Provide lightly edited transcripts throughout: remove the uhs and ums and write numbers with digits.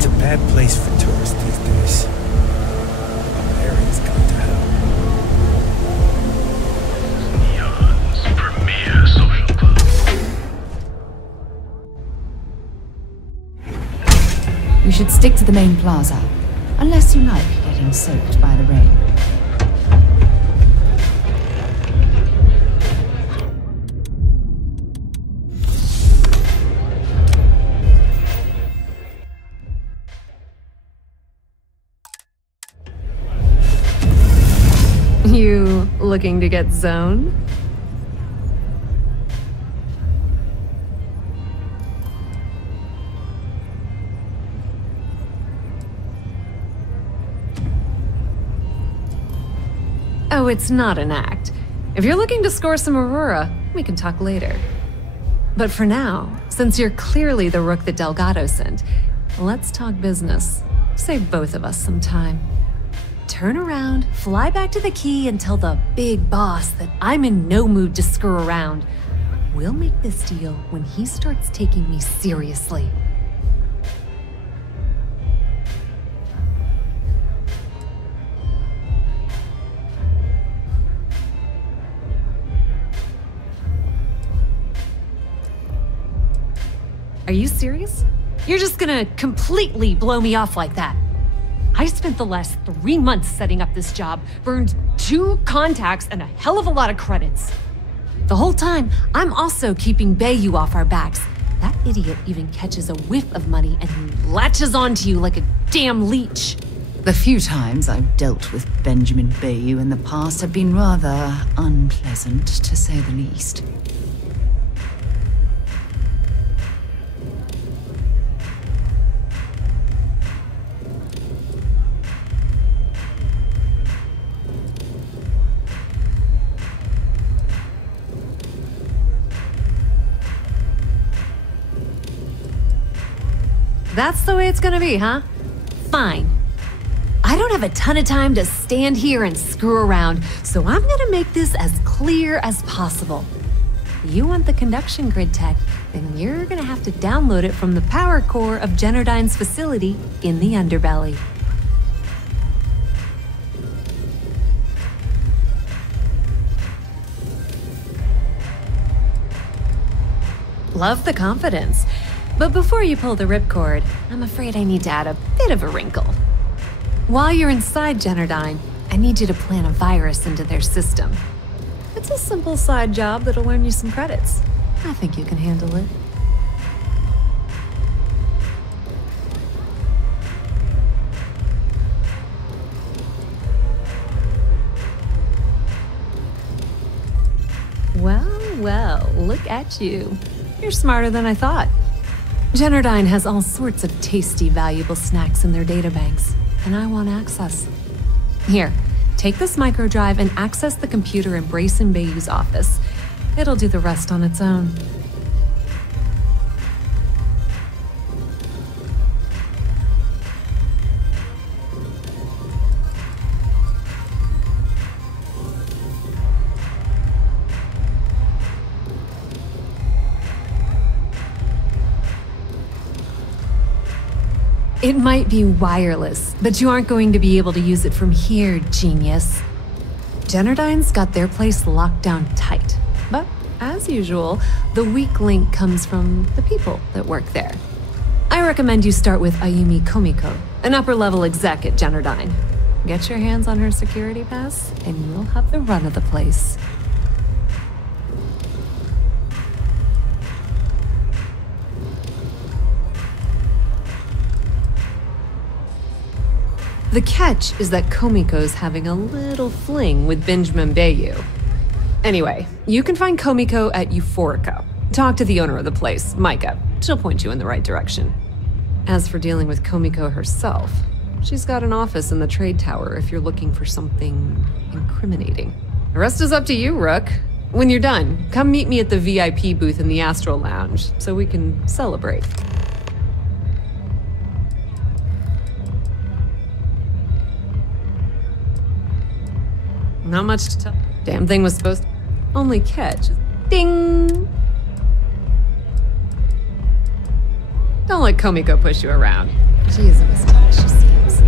It's a bad place for tourists these days. The area's gone to hell. Neon's premier social club. You should stick to the main plaza, unless you like getting soaked by the rain. You looking to get zoned? Oh, it's not an act. If you're looking to score some Aurora, we can talk later. But for now, since you're clearly the rook that Delgado sent, let's talk business. Save both of us some time. Turn around, fly back to the key, and tell the big boss that I'm in no mood to screw around. We'll make this deal when he starts taking me seriously. Are you serious? You're just gonna completely blow me off like that? I spent the last 3 months setting up this job, burned 2 contacts and a hell of a lot of credits. The whole time, I'm also keeping Bayou off our backs. That idiot even catches a whiff of money and he latches onto you like a damn leech. The few times I've dealt with Benjamin Bayou in the past have been rather unpleasant, to say the least. That's the way it's gonna be, huh? Fine. I don't have a ton of time to stand here and screw around, so I'm gonna make this as clear as possible. You want the conduction grid tech, then you're gonna have to download it from the power core of Generdyne's facility in the underbelly. Love the confidence. But before you pull the ripcord, I'm afraid I need to add a bit of a wrinkle. While you're inside Generdyne, I need you to plant a virus into their system. It's a simple side job that'll earn you some credits. I think you can handle it. Well, look at you. You're smarter than I thought. Generdyne has all sorts of tasty, valuable snacks in their databanks, and I want access. Here, take this microdrive and access the computer in Brayson Bayou's office. It'll do the rest on its own. It might be wireless, but you aren't going to be able to use it from here, genius. Generdyne's got their place locked down tight. But, as usual, the weak link comes from the people that work there. I recommend you start with Ayumi Komiko, an upper-level exec at Generdyne. Get your hands on her security pass, and you'll have the run of the place. The catch is that Komiko's having a little fling with Benjamin Bayou. Anyway, you can find Komiko at Euphorica. Talk to the owner of the place, Micah. She'll point you in the right direction. As for dealing with Komiko herself, she's got an office in the trade tower if you're looking for something incriminating. The rest is up to you, Rook. When you're done, come meet me at the VIP booth in the Astral Lounge so we can celebrate. Not much to tell. Damn thing was supposed to only catch. Ding! Don't let Komiko push you around. She is a mistake, she seems.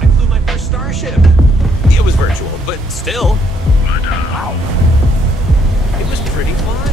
I flew my first Starship. It was virtual, but still. Wow. It was pretty fun.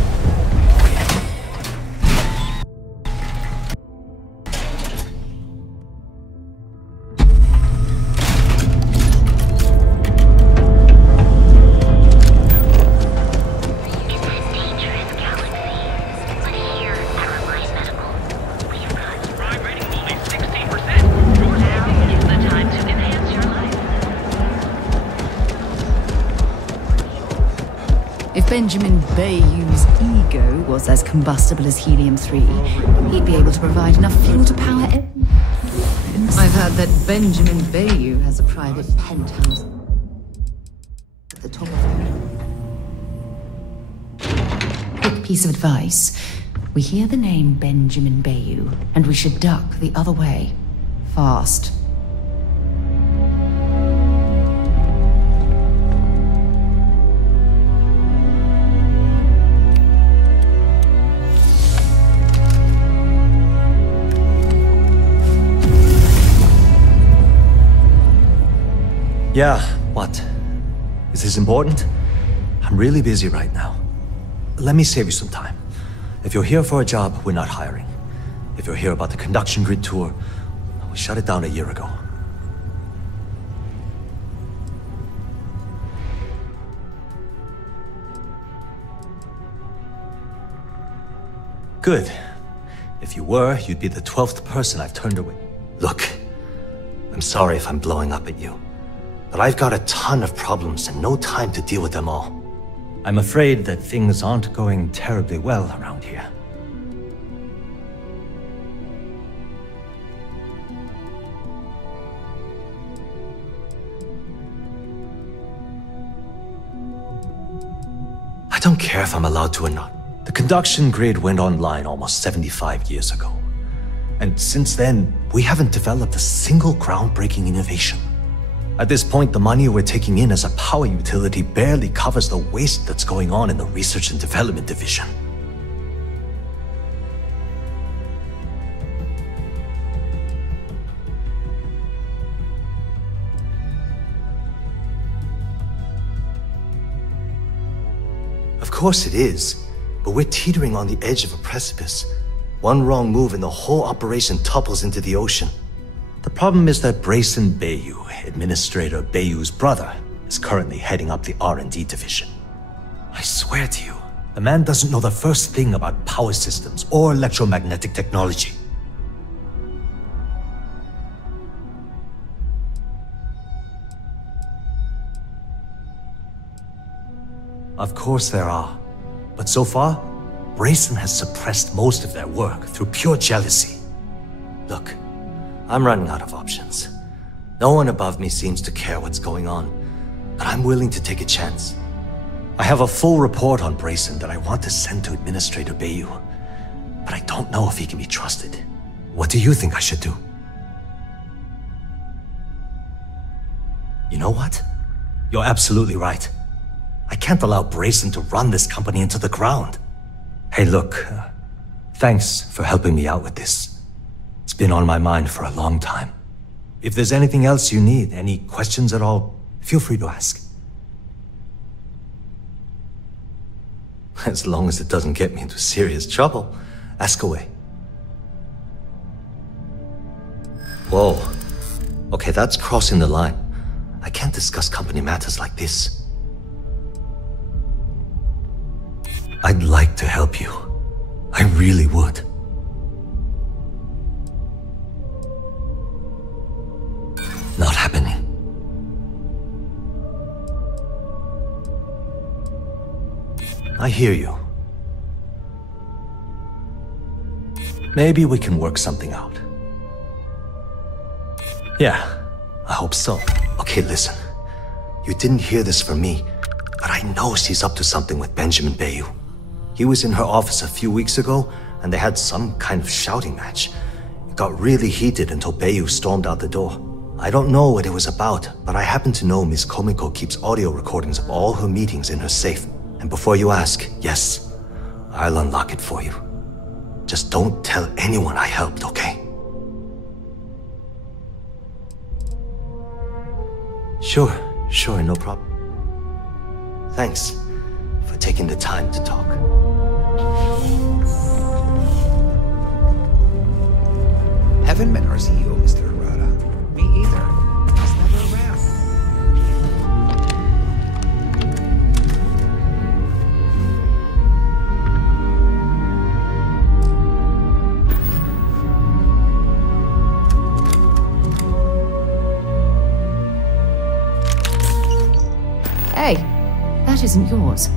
Benjamin Bayou's ego was as combustible as helium-3, he'd be able to provide enough fuel to power it. I've heard that Benjamin Bayou has a private penthouse at the top of it. Quick piece of advice. We hear the name Benjamin Bayou, and we should duck the other way. Fast. Yeah, what? Is this important? I'm really busy right now. Let me save you some time. If you're here for a job, we're not hiring. If you're here about the conduction grid tour, we shut it down a year ago. Good. If you were, you'd be the 12th person I've turned away. Look, I'm sorry if I'm blowing up at you. But I've got a ton of problems and no time to deal with them all. I'm afraid that things aren't going terribly well around here. I don't care if I'm allowed to or not. The conduction grid went online almost 75 years ago. And since then, we haven't developed a single groundbreaking innovation. At this point, the money we're taking in as a power utility barely covers the waste that's going on in the research and development division. Of course it is, but we're teetering on the edge of a precipice. One wrong move and the whole operation topples into the ocean. The problem is that Brayson Bayou, Administrator Bayou's brother, is currently heading up the R&D division. I swear to you, the man doesn't know the first thing about power systems or electromagnetic technology. Of course there are, but so far, Brayson has suppressed most of their work through pure jealousy. Look, I'm running out of options. No one above me seems to care what's going on, but I'm willing to take a chance. I have a full report on Brayson that I want to send to Administrator Bayou, but I don't know if he can be trusted. What do you think I should do? You know what? You're absolutely right. I can't allow Brayson to run this company into the ground. Hey, look, thanks for helping me out with this. It's been on my mind for a long time. If there's anything else you need, any questions at all, feel free to ask. As long as it doesn't get me into serious trouble, ask away. Whoa. Okay, that's crossing the line. I can't discuss company matters like this. I'd like to help you. I really would. Not happening. I hear you. Maybe we can work something out. Yeah, I hope so. Okay, listen. You didn't hear this from me, but I know she's up to something with Benjamin Bayou. He was in her office a few weeks ago, and they had some kind of shouting match. It got really heated until Bayou stormed out the door. I don't know what it was about, but I happen to know Miss Komiko keeps audio recordings of all her meetings in her safe. And before you ask, yes, I'll unlock it for you. Just don't tell anyone I helped, okay? Sure, no problem. Thanks for taking the time to talk. Haven't met our CEO, Mr. Arata. Me either. He's never around. Hey, that isn't yours.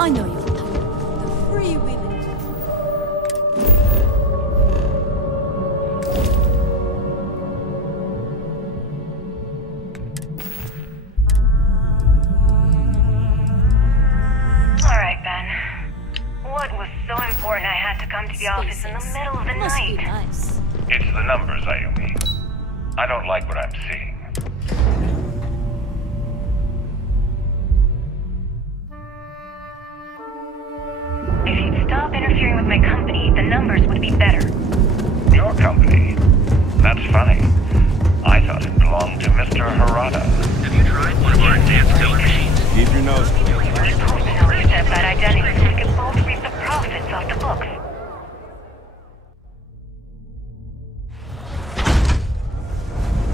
I know you've come. The free women. Alright, Ben. What was so important I had to come to the office in the middle of the Must be night? nice. It's the numbers, Ayumi. I don't like what I'm seeing. If you'd stop interfering with my company, the numbers would be better. Your company? That's funny. I thought it belonged to Mr. Harada. Have you tried one of our advanced cell machines? Keep your nose clean. We're supposed to know accept that identity so we can both reap the profits off the books.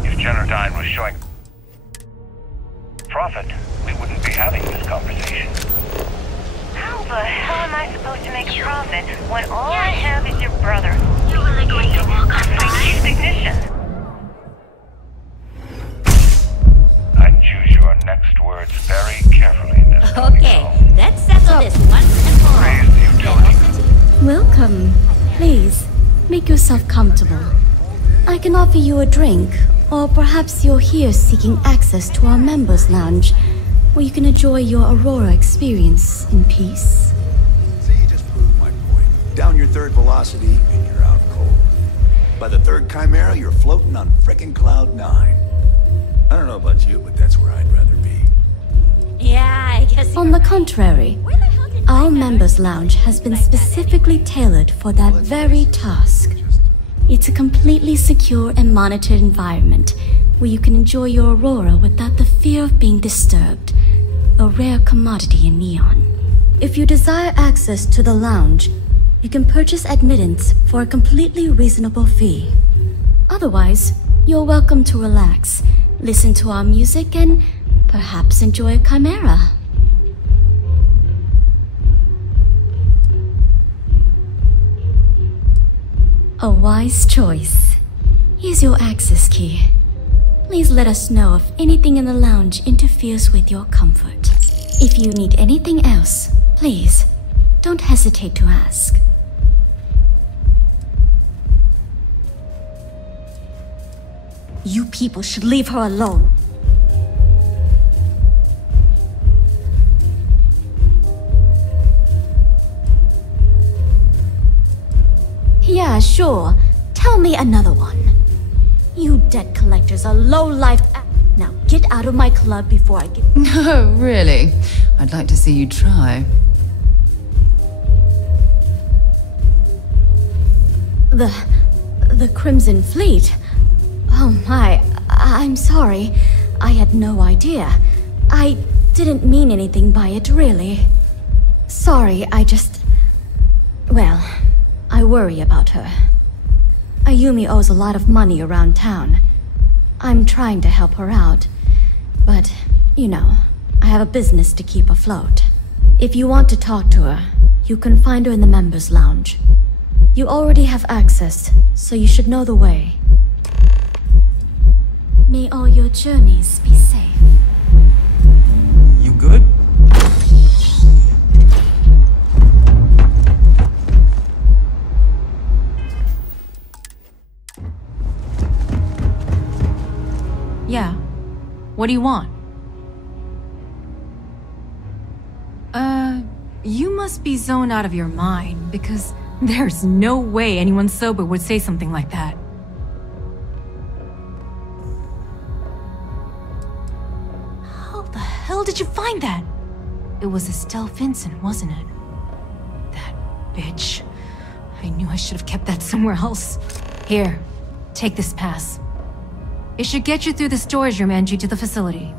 If Generdyne was showing profit, we wouldn't be having this conversation. How the hell am I supposed to make a profit when all I have is your brother? You're really going to walk on Fix by? ignition. I'd choose your next words very carefully, Miss Okay, Komiko. let's settle this once and for Raise all. the utility. Welcome. Please, make yourself comfortable. I can offer you a drink, or perhaps you're here seeking access to our members' lounge, where you can enjoy your Aurora experience in peace. See, you just proved my point. Down your third velocity, and you're out cold. By the third Chimera, you're floating on frickin' Cloud 9. I don't know about you, but that's where I'd rather be. Yeah, I guess On the contrary, Where the hell did our members' lounge has been specifically tailored for that very task. It's a completely secure and monitored environment where you can enjoy your Aurora without the fear of being disturbed, a rare commodity in Neon. If you desire access to the lounge, you can purchase admittance for a completely reasonable fee. Otherwise, you're welcome to relax, listen to our music, and perhaps enjoy a chimera. A wise choice. Here's your access key. Please let us know if anything in the lounge interferes with your comfort. If you need anything else, please, don't hesitate to ask. You people should leave her alone. Yeah, sure. Tell me another one. You debt collectors are low-life. Now get out of my club before I get. No, really. I'd like to see you try. The Crimson Fleet. Oh my, I'm sorry. I had no idea. I didn't mean anything by it, really. Sorry, well, I worry about her. Ayumi owes a lot of money around town. I'm trying to help her out, but, you know, I have a business to keep afloat. If you want to talk to her, you can find her in the members' lounge. You already have access, so you should know the way. May all your journeys be safe. You good? Yeah. What do you want? You must be zoned out of your mind, because there's no way anyone sober would say something like that. How the hell did you find that? It was Estelle Vincent, wasn't it? That bitch. I knew I should have kept that somewhere else. Here, take this pass. It should get you through the storage room entry to the facility.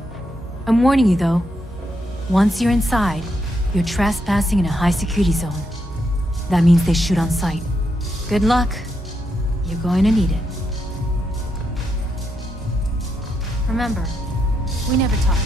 I'm warning you though, once you're inside, you're trespassing in a high-security zone. That means they shoot on sight. Good luck. You're going to need it. Remember, we never talk.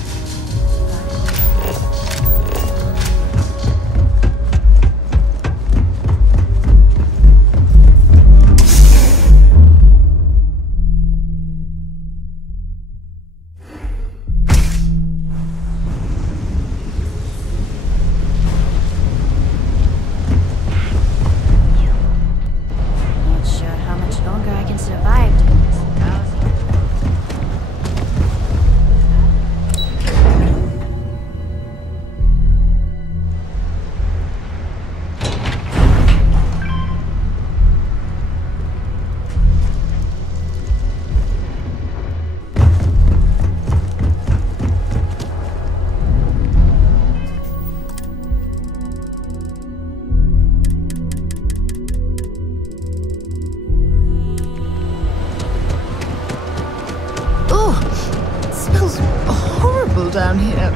Down here.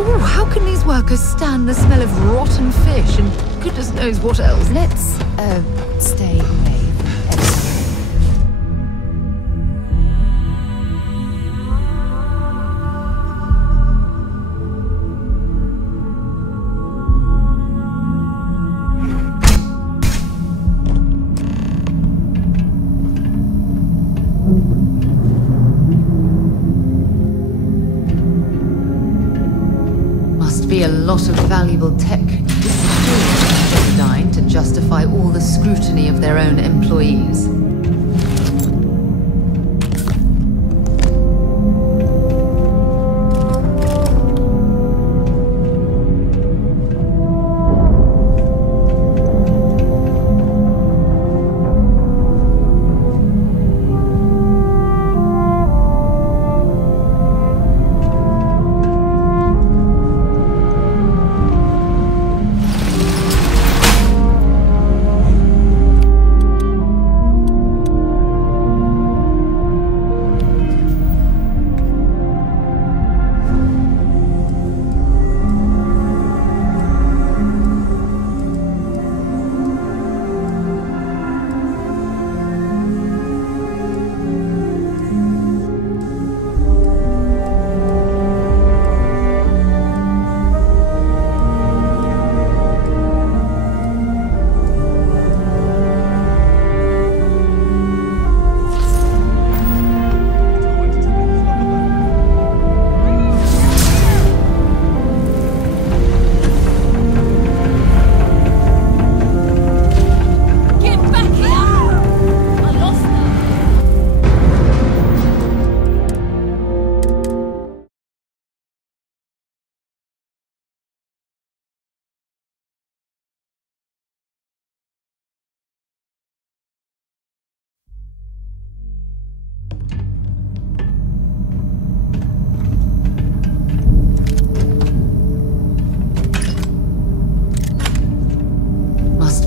Oh, how can these workers stand the smell of rotten fish and goodness knows what else? Let's, stay away from be a lot of valuable tech designed to justify all the scrutiny of their own employees.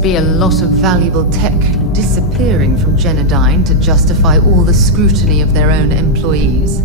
Be a lot of valuable tech disappearing from Genodyne to justify all the scrutiny of their own employees.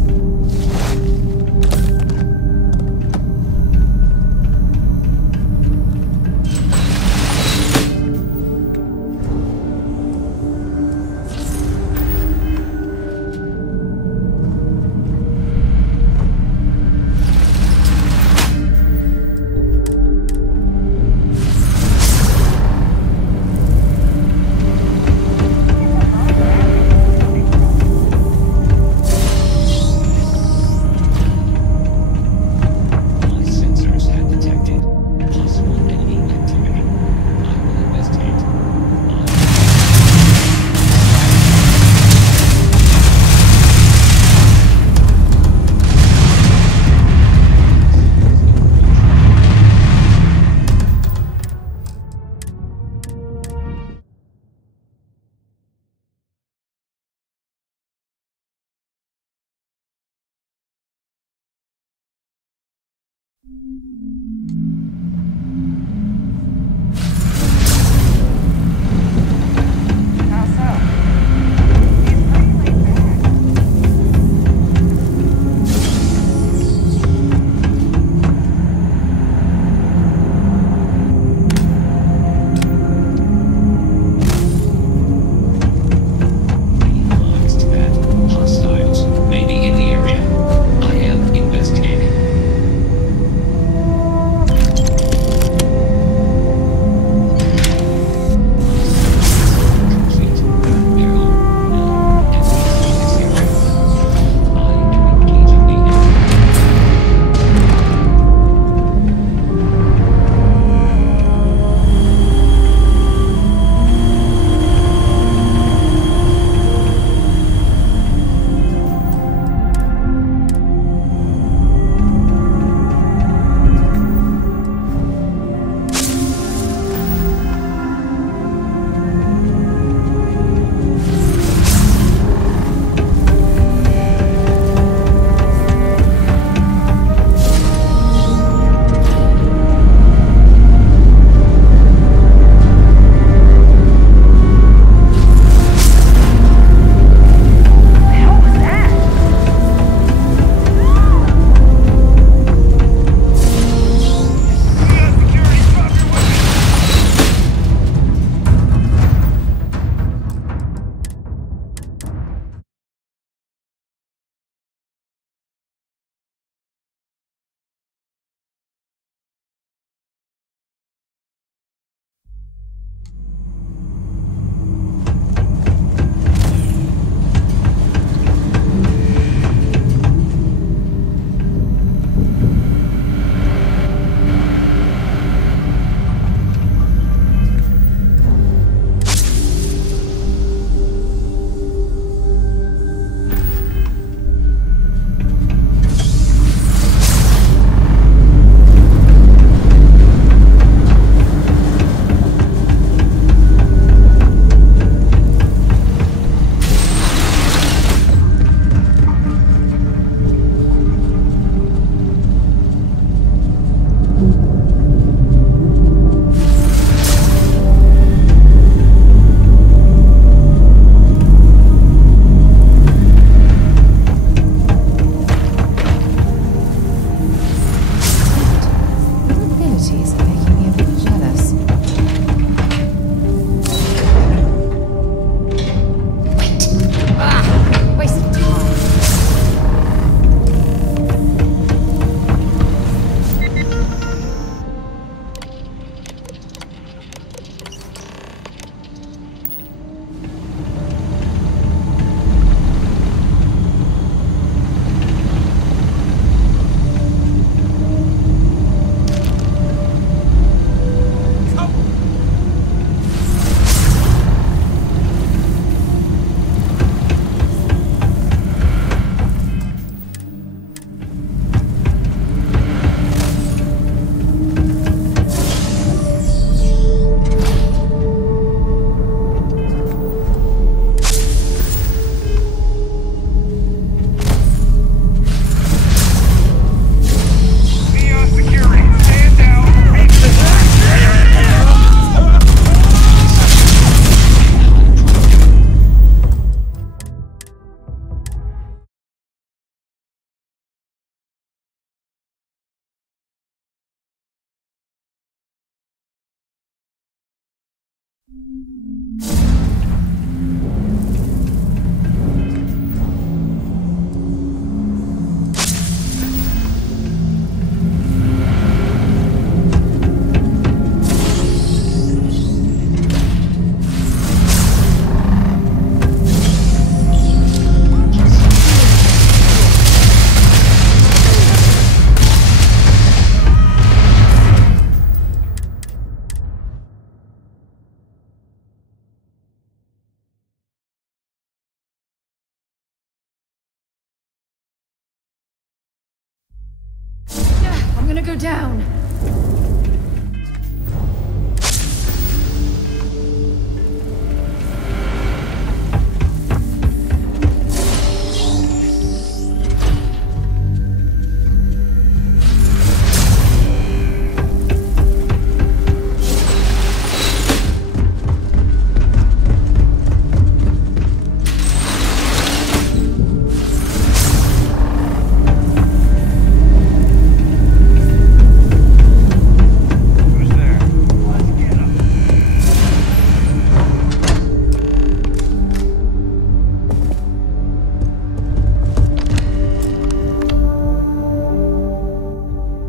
gonna go down.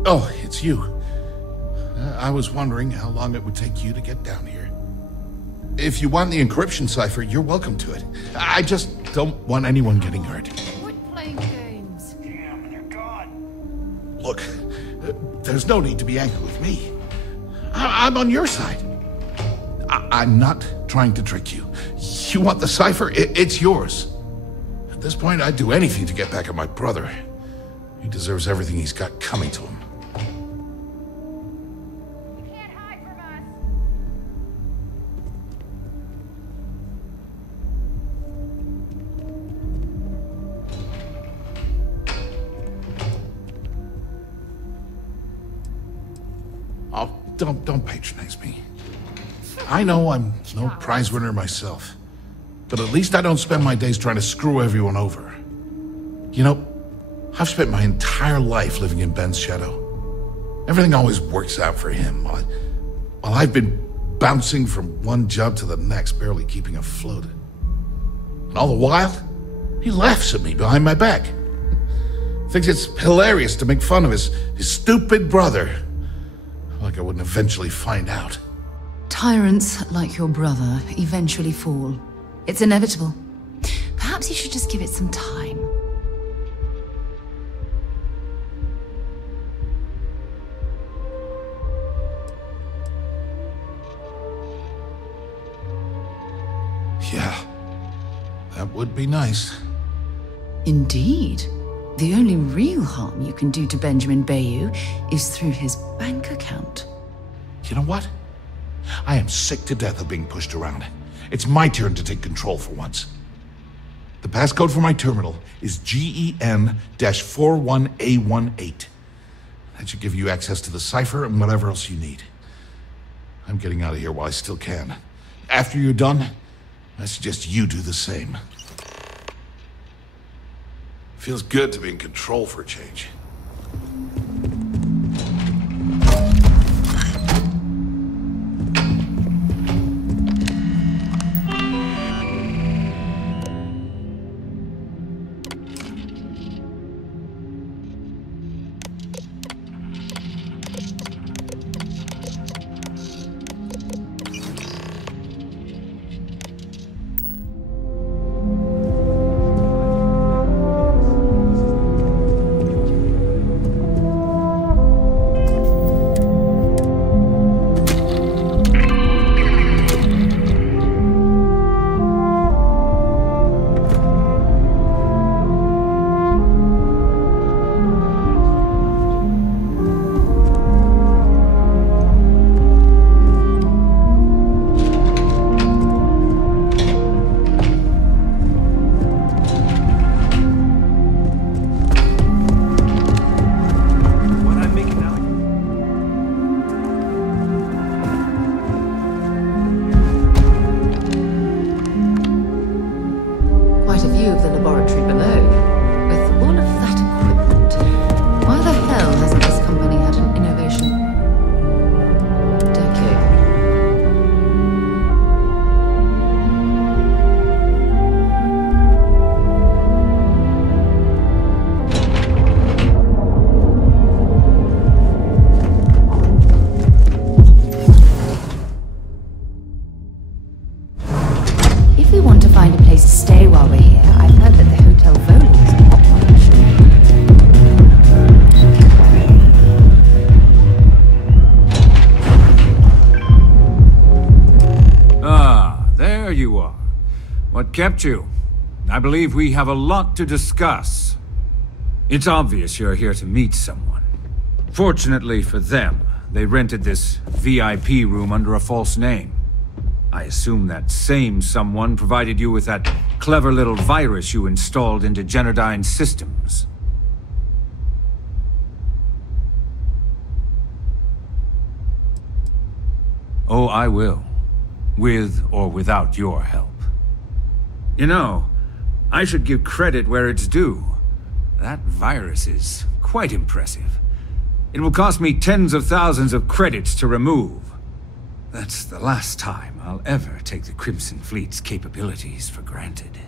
Oh, it's you. I was wondering how long it would take you to get down here. If you want the encryption cipher, you're welcome to it. I just don't want anyone getting hurt. Quit playing games. Damn, they're gone. Look, there's no need to be angry with me. I'm on your side. I'm not trying to trick you. You want the cipher? It's yours. At this point, I'd do anything to get back at my brother. He deserves everything he's got coming to him. You can't hide from us. Oh, don't patronize me. I know I'm no prize winner myself, but at least I don't spend my days trying to screw everyone over. You know, I've spent my entire life living in Ben's shadow. Everything always works out for him, while I've been bouncing from one job to the next, barely keeping afloat. And all the while, he laughs at me behind my back. Thinks it's hilarious to make fun of his stupid brother. Like I wouldn't eventually find out. Tyrants like your brother eventually fall. It's inevitable. Perhaps you should just give it some time. Yeah, that would be nice. Indeed. The only real harm you can do to Benjamin Bayou is through his bank account. You know what? I am sick to death of being pushed around. It's my turn to take control for once. The passcode for my terminal is GEN-41A18. That should give you access to the cipher and whatever else you need. I'm getting out of here while I still can. After you're done, I suggest you do the same. Feels good to be in control for a change. Kept you. I believe we have a lot to discuss. It's obvious you're here to meet someone. Fortunately for them, they rented this VIP room under a false name. I assume that same someone provided you with that clever little virus you installed into Genodyne's systems. Oh, I will. With or without your help. You know, I should give credit where it's due. That virus is quite impressive. It will cost me tens of thousands of credits to remove. That's the last time I'll ever take the Crimson Fleet's capabilities for granted.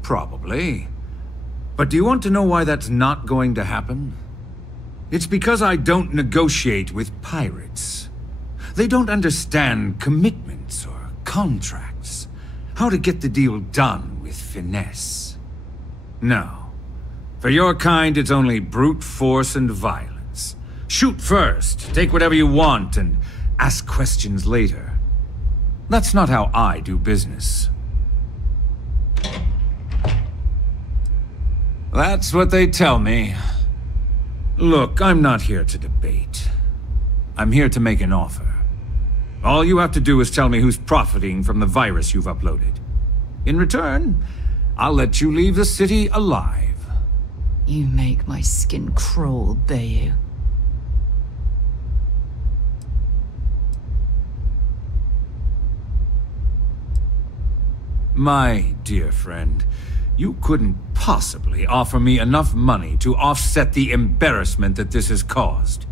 Probably. But do you want to know why that's not going to happen? It's because I don't negotiate with pirates. They don't understand commitments or contracts. How to get the deal done with finesse. No. For your kind, it's only brute force and violence. Shoot first, take whatever you want, and ask questions later. That's not how I do business. That's what they tell me. Look, I'm not here to debate. I'm here to make an offer. All you have to do is tell me who's profiting from the virus you've uploaded. In return, I'll let you leave the city alive. You make my skin crawl, Bayou. My dear friend, you couldn't possibly offer me enough money to offset the embarrassment that this has caused.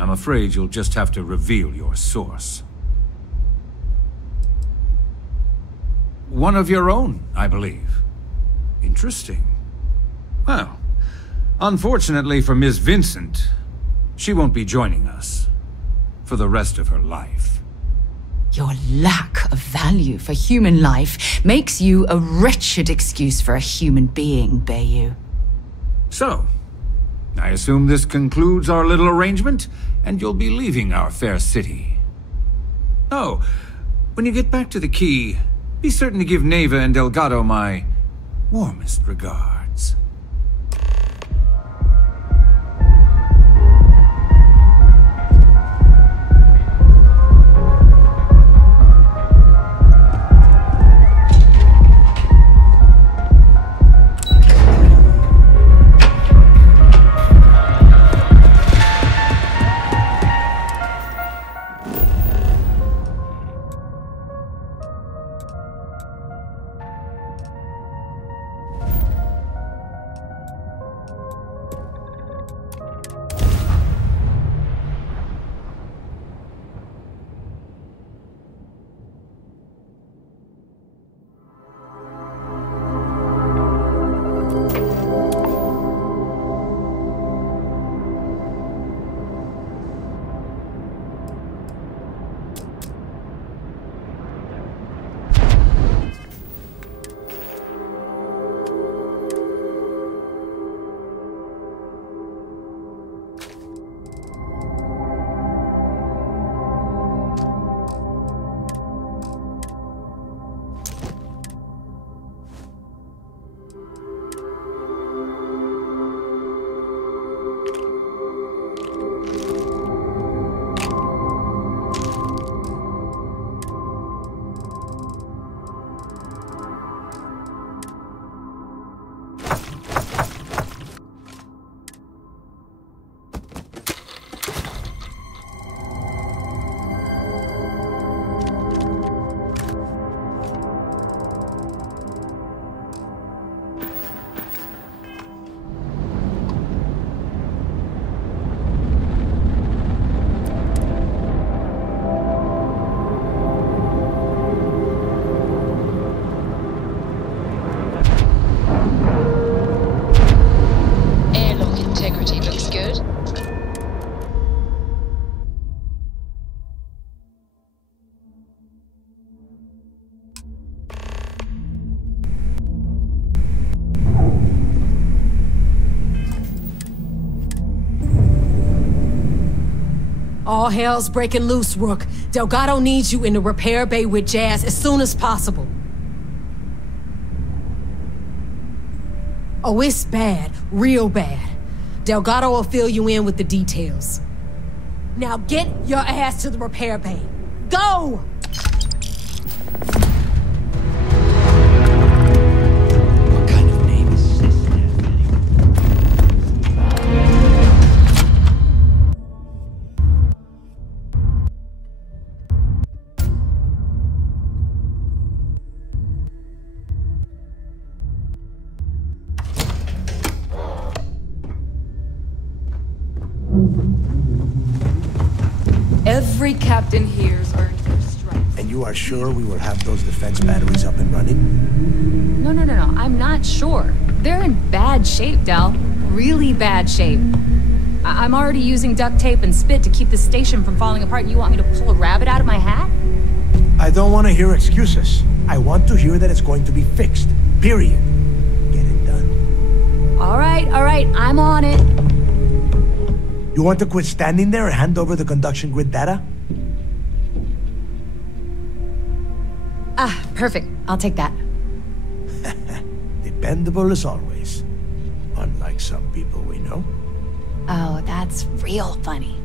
I'm afraid you'll just have to reveal your source. One of your own, I believe. Interesting. Well, unfortunately for Ms. Vincent, she won't be joining us for the rest of her life. Your lack of value for human life makes you a wretched excuse for a human being, Bayou. So, I assume this concludes our little arrangement, and you'll be leaving our fair city. Oh, when you get back to the key, be certain to give Neva and Delgado my warmest regards. All hell's breaking loose, Rook. Delgado needs you in the repair bay with Jazz as soon as possible. Oh, it's bad. Real bad. Delgado will fill you in with the details. Now get your ass to the repair bay. Go! Every captain here's earned their stripes. And you are sure we will have those defense batteries up and running? No. I'm not sure. They're in bad shape, Del. Really bad shape. I'm already using duct tape and spit to keep the station from falling apart, and you want me to pull a rabbit out of my hat? I don't want to hear excuses. I want to hear that it's going to be fixed. Period. Get it done. All right, I'm on it. You want to quit standing there and hand over the conduction grid data? Ah, perfect. I'll take that. Dependable as always. Unlike some people we know. Oh, that's real funny.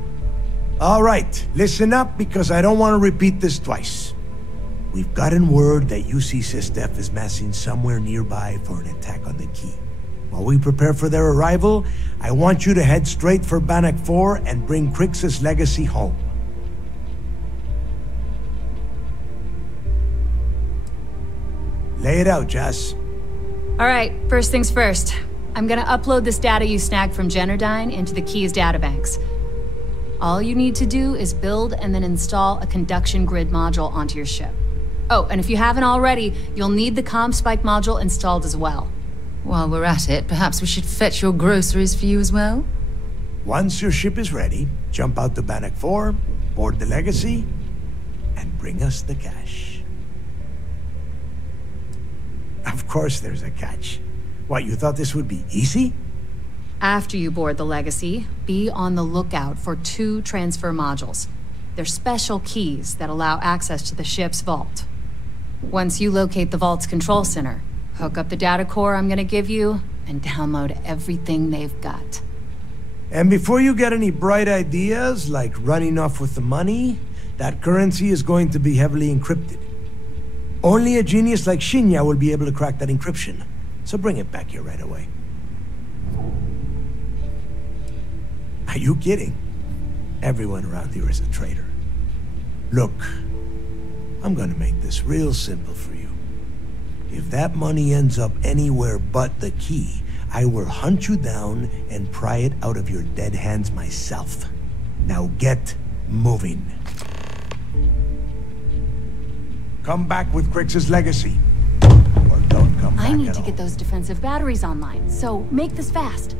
All right, listen up because I don't want to repeat this twice. We've gotten word that UC SysDef is massing somewhere nearby for an attack on the key. While we prepare for their arrival, I want you to head straight for Bannock 4 and bring Crix's legacy home. Lay it out, Jess. All right, first things first. I'm gonna upload this data you snagged from Generdyne into the Keys databanks. All you need to do is build and then install a conduction grid module onto your ship. Oh, and if you haven't already, you'll need the CommSpike module installed as well. While we're at it, perhaps we should fetch your groceries for you as well? Once your ship is ready, jump out to Bannock 4, board the legacy, and bring us the cash. Of course there's a catch. What, you thought this would be easy? After you board the legacy, be on the lookout for 2 transfer modules. They're special keys that allow access to the ship's vault. Once you locate the vault's control center, hook up the data core I'm gonna give you, and download everything they've got. And before you get any bright ideas, like running off with the money, that currency is going to be heavily encrypted. Only a genius like Shinya will be able to crack that encryption. So bring it back here right away. Are you kidding? Everyone around here is a traitor. Look, I'm gonna make this real simple for you. If that money ends up anywhere but the key, I will hunt you down and pry it out of your dead hands myself. Now get moving. Come back with Crix's legacy. Or don't come back I need at to all. get those defensive batteries online, so make this fast.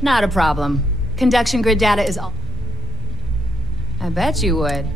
Not a problem. Conduction grid data is all... I bet you would.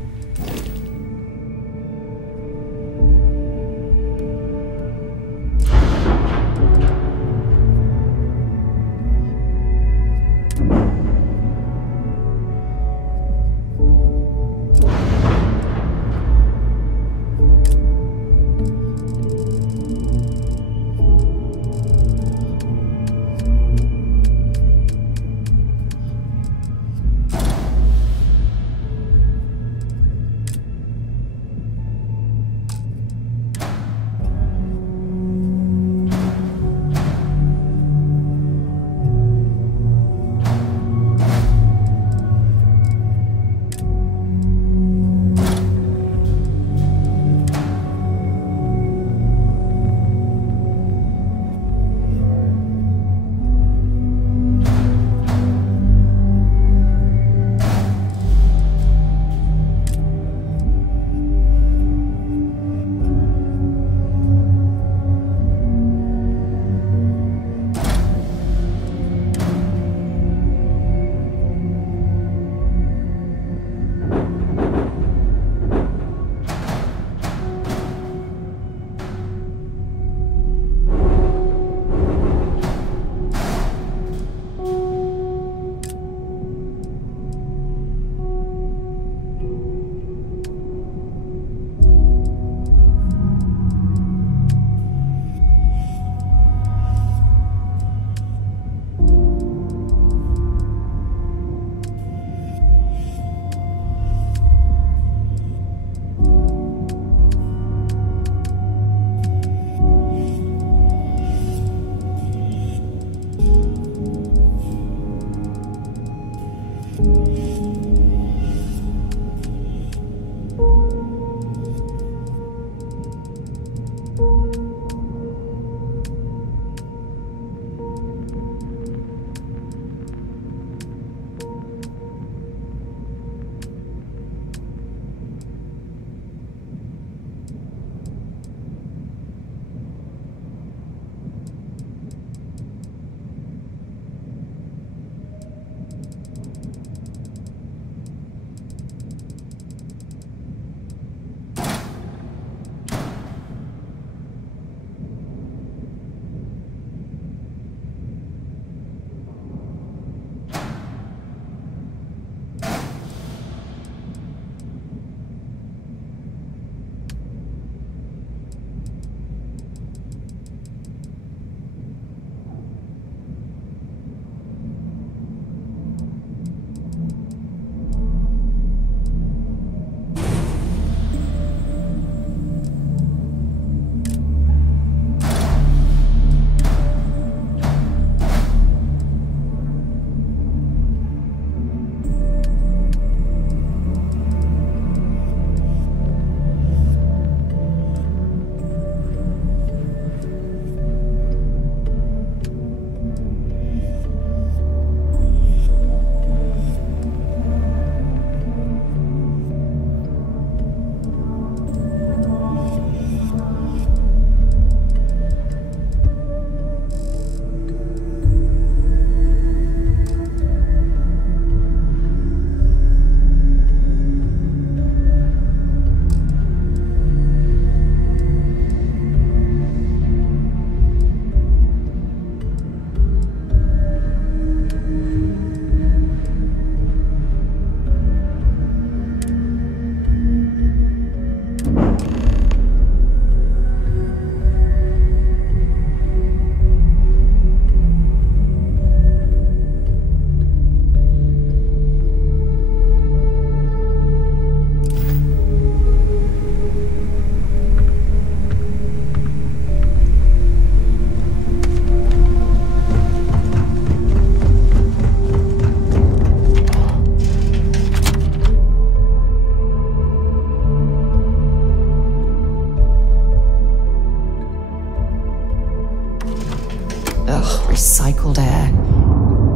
Ugh, recycled air.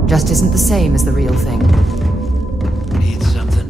Just isn't the same as the real thing. Need something?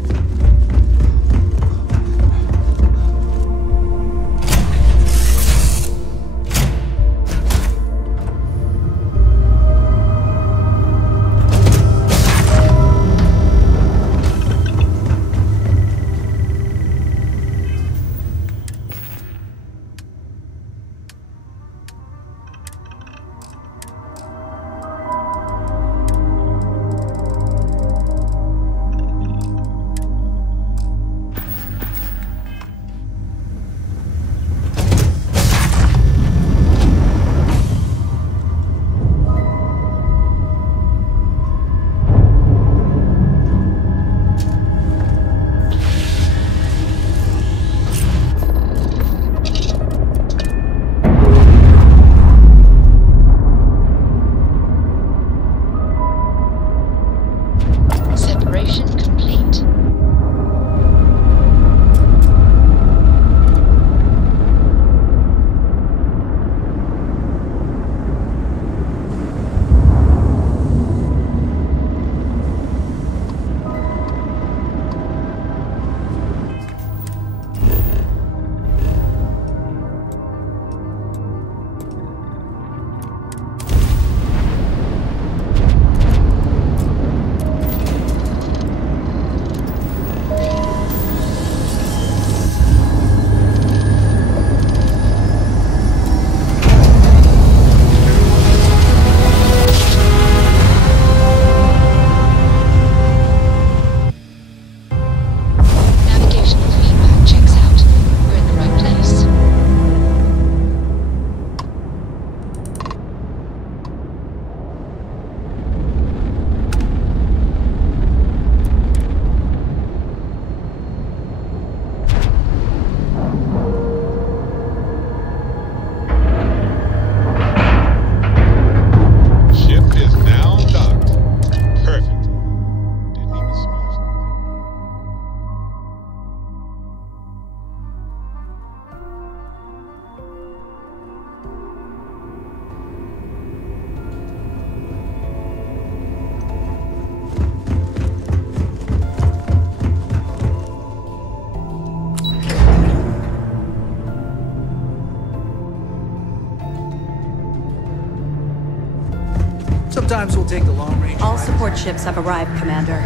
Sometimes we'll take the long range. All support ships have arrived, Commander.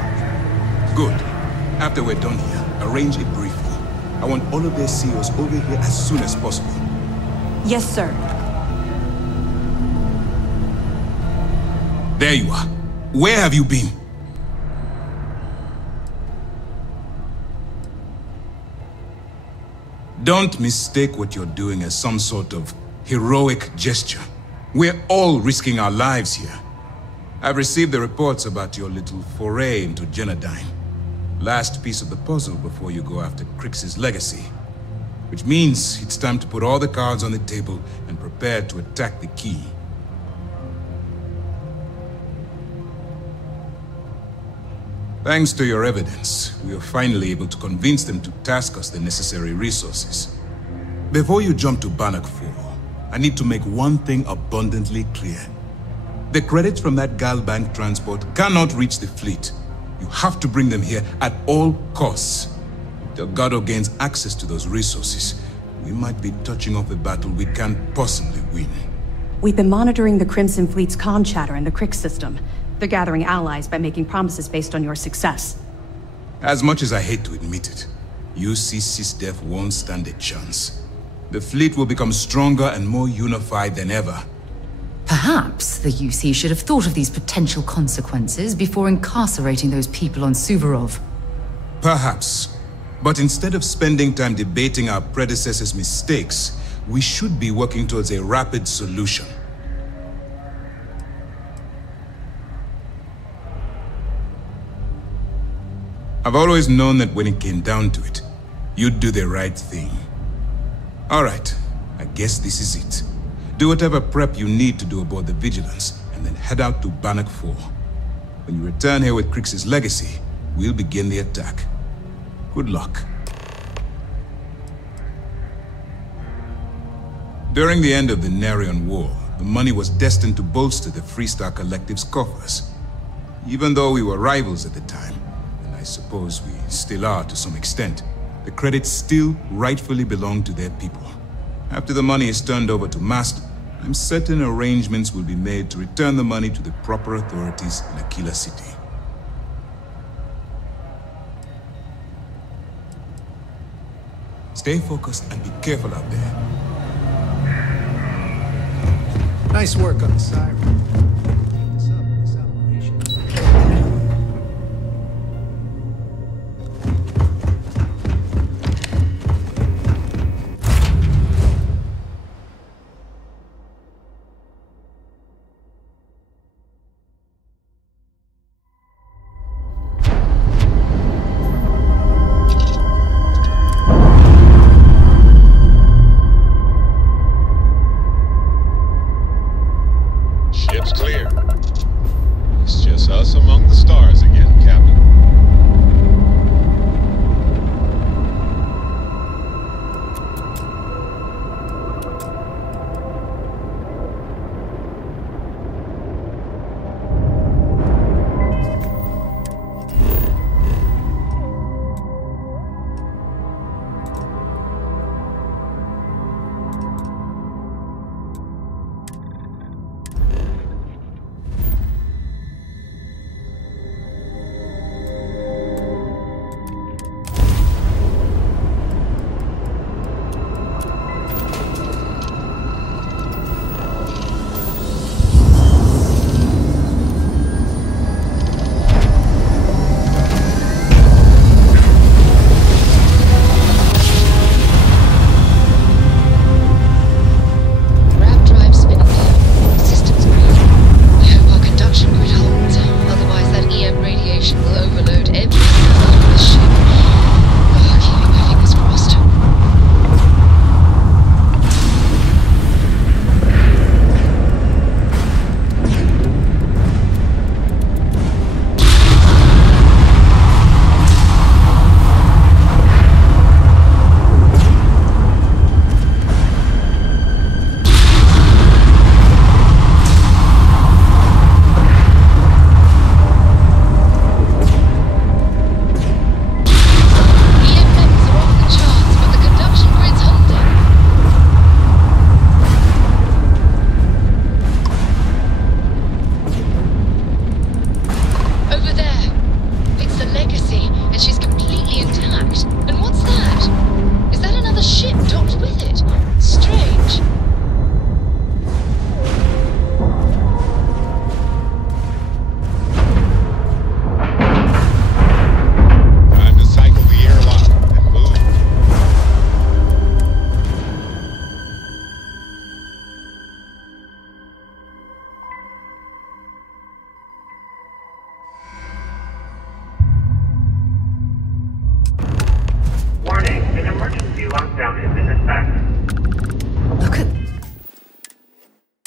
Good. After we're done here, arrange a briefing. I want all of their CEOs over here as soon as possible. Yes, sir. There you are. Where have you been? Don't mistake what you're doing as some sort of heroic gesture. We're all risking our lives here. I've received the reports about your little foray into Genodyne. Last piece of the puzzle before you go after Crix's legacy. Which means it's time to put all the cards on the table and prepare to attack the key. Thanks to your evidence, we are finally able to convince them to task us the necessary resources. Before you jump to Bannock 4, I need to make one thing abundantly clear. The credits from that Galbank transport cannot reach the fleet. You have to bring them here at all costs. Delgado gains access to those resources. We might be touching off a battle we can't possibly win. We've been monitoring the Crimson Fleet's comm chatter in the Crix system. They're gathering allies by making promises based on your success. As much as I hate to admit it, UC SysDef won't stand a chance. The fleet will become stronger and more unified than ever. Perhaps the UC should have thought of these potential consequences before incarcerating those people on Suvorov. Perhaps. But instead of spending time debating our predecessors' mistakes, we should be working towards a rapid solution. I've always known that when it came down to it, you'd do the right thing. All right, I guess this is it. Do whatever prep you need to do aboard the Vigilance, and then head out to Bannock 4. When you return here with Crix's legacy, we'll begin the attack. Good luck. During the end of the Nerion War, the money was destined to bolster the Freestar Collective's coffers. Even though we were rivals at the time, and I suppose we still are to some extent, the credits still rightfully belong to their people. After the money is turned over to Master, I'm certain arrangements will be made to return the money to the proper authorities in Aquila City. Stay focused and be careful out there. Nice work on the siren.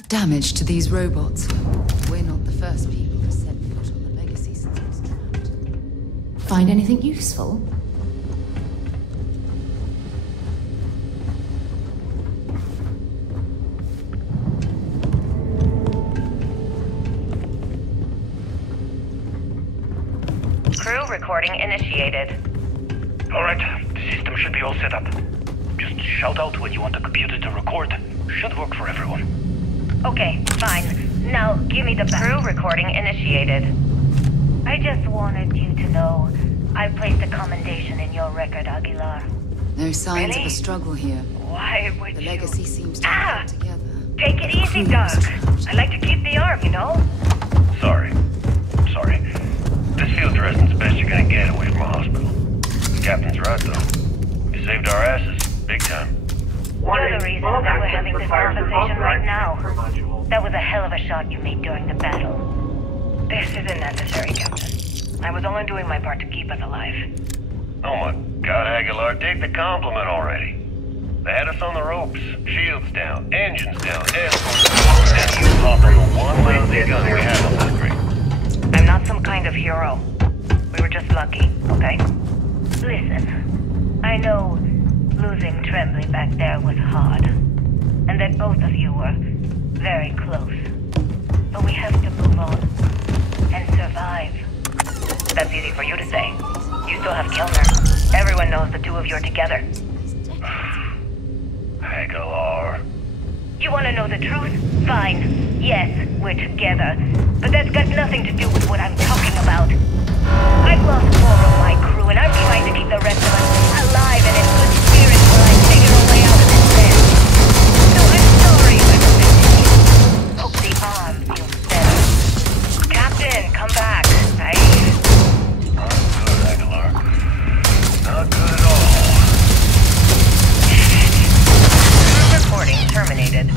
Damage to these robots. We're not the first people to set foot on the legacy since it was trapped. Find anything useful? Crew recording initiated. Alright, the system should be all set up. Just shout out when you want the computer to record. Should work for everyone. Okay, fine. Now, give me the crew recording initiated. I just wanted you to know I placed a commendation in your record, Aguilar. No signs of a struggle here. Why would The legacy seems to have come together. Take it easy, Doug. I like to keep the arm, you know? Sorry. This field dressing's the best you're gonna get away from a hospital. The captain's right, though. You saved our asses. Big time. You're the reason that we're having this conversation right now. That was a hell of a shot you made during the battle. This isn't necessary, Captain. I was only doing my part to keep us alive. Oh my God, Aguilar, take the compliment already. They had us on the ropes. Shields down, engines down, escorts down, and you popped on the one lousy gun we had on this crate. I'm not some kind of hero. We were just lucky, okay? Listen, I know losing Tremblay back there was hard, and that both of you were very close. But we have to move on. And survive. That's easy for you to say. You still have Kellner. Everyone knows the two of you are together. Hagar. You want to know the truth? Fine. Yes, we're together. But that's got nothing to do with what I'm talking about. I've lost 4 of my crew, and I'm trying to keep the rest of us alive and in good spirits while I figure a way out of this mess. So I'm sorry if I've offended you. Hope the arm feels better. Captain, come back. Not good, Aguilar. Not good at all. Reporting terminated.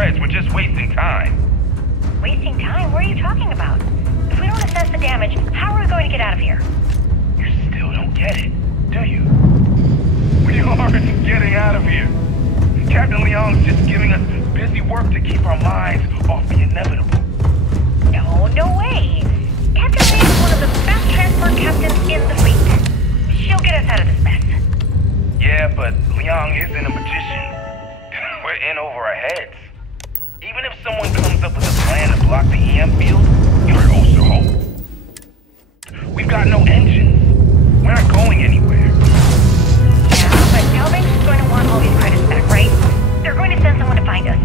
shreds. We're just wasting time. Wasting time? What are you talking about? If we don't assess the damage, how are we going to get out of here? You still don't get it, do you? We aren't getting out of here. Captain Leong's just giving us busy work to keep our minds off the inevitable. No way. Captain Lee is one of the best transport captains in the fleet. She'll get us out of this mess. Yeah, but Leong isn't a magician. We're in over our heads. Even if someone comes up with a plan to block the EM field, you're also hope. We've got no engines. We're not going anywhere. Yeah, but Galbanks is going to want all these credits back, right? They're going to send someone to find us.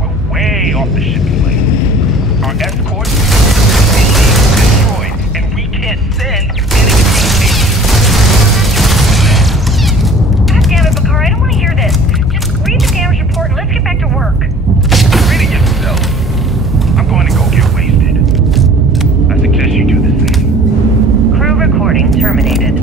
We're way off the shipping lane. Our escorts are completely destroyed, and we can't send any communication. God damn it, Bakar, I don't want to hear this. Just read the damage report and let's get back to work. Read it yourself. I'm going to go get wasted. I suggest you do the same. Crew recording terminated.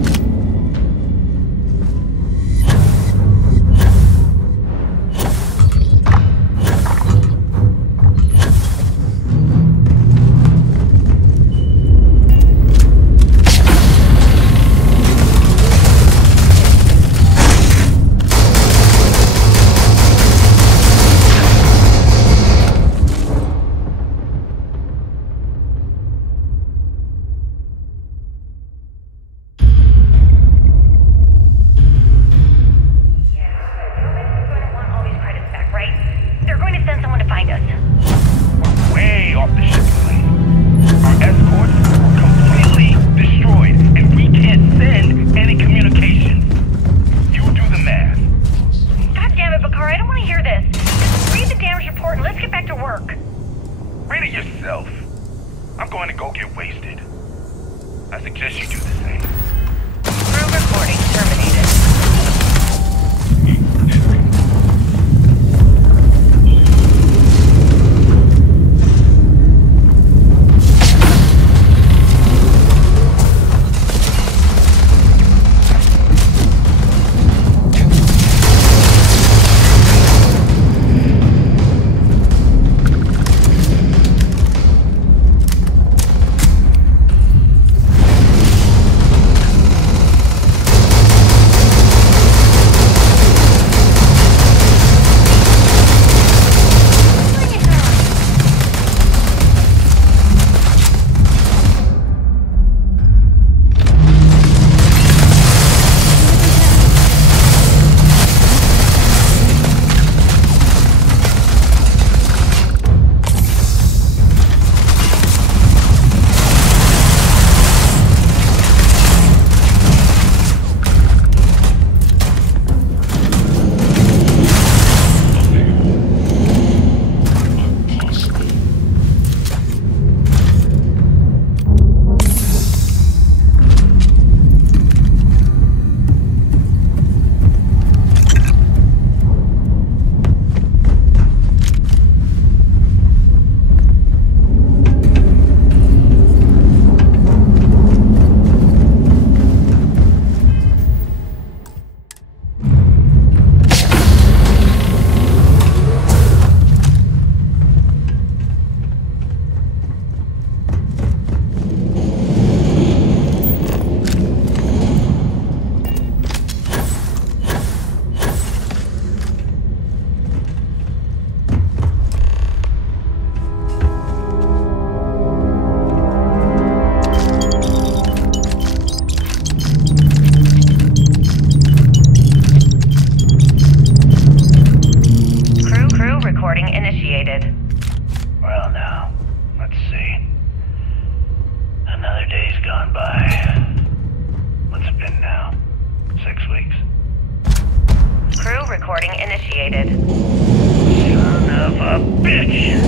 recording initiated. Son of a bitch!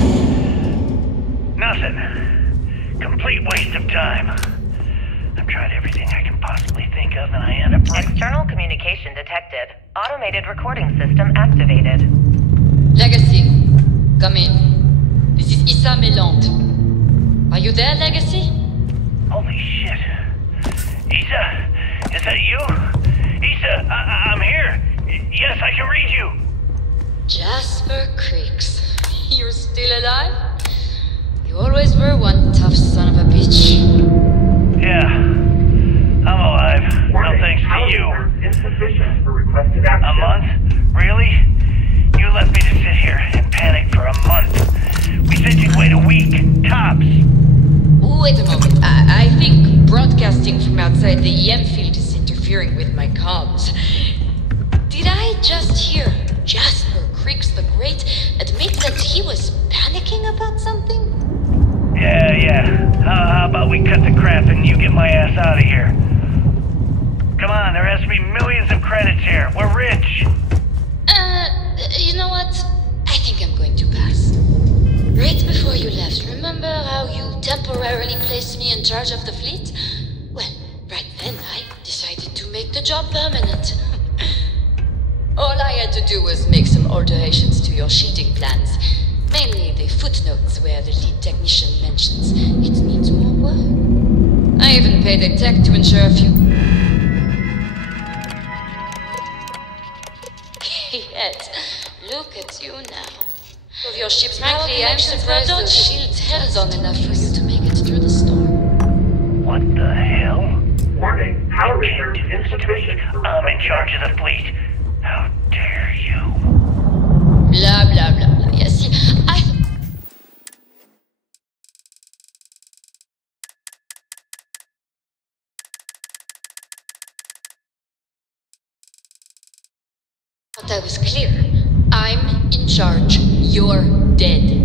Nothing. Complete waste of time. I've tried everything I can possibly think of, and I end up... External communication detected. Automated recording system activated. Legacy, come in. This is Issa Meland. Are you there, Legacy? Holy shit. Issa? Is that you? Issa, I'm here. Yes, I can read you. Jasper Creeks. You're still alive? You always were one tough son of a bitch. Yeah, I'm alive. No thanks to you. A month? Really? You left me to sit here and panic for a month. We said you'd wait a week, tops. Wait a moment. I think broadcasting from outside the EM field is interfering with my comms. Did I just hear Jasper Creeks the Great admit that he was panicking about something? Yeah. How about we cut the crap and you get my ass out of here? Come on, there has to be millions of credits here. We're rich. You know what? I think I'm going to pass. Right before you left, remember how you temporarily placed me in charge of the fleet? Well, right then I decided to make the job permanent. All I had to do was make some alterations to your sheeting plans. Mainly the footnotes where the lead technician mentions it needs more work. I even paid a tech to ensure a few... Yet, look at you now. Of your ship's power connections, I'm surprised those shields held on enough for you to make it through the storm. What the hell? Warning, power reserve insufficient. I'm in charge of the fleet. How dare you? Blah, blah, blah, blah. Yes, I was clear. I'm in charge. You're dead.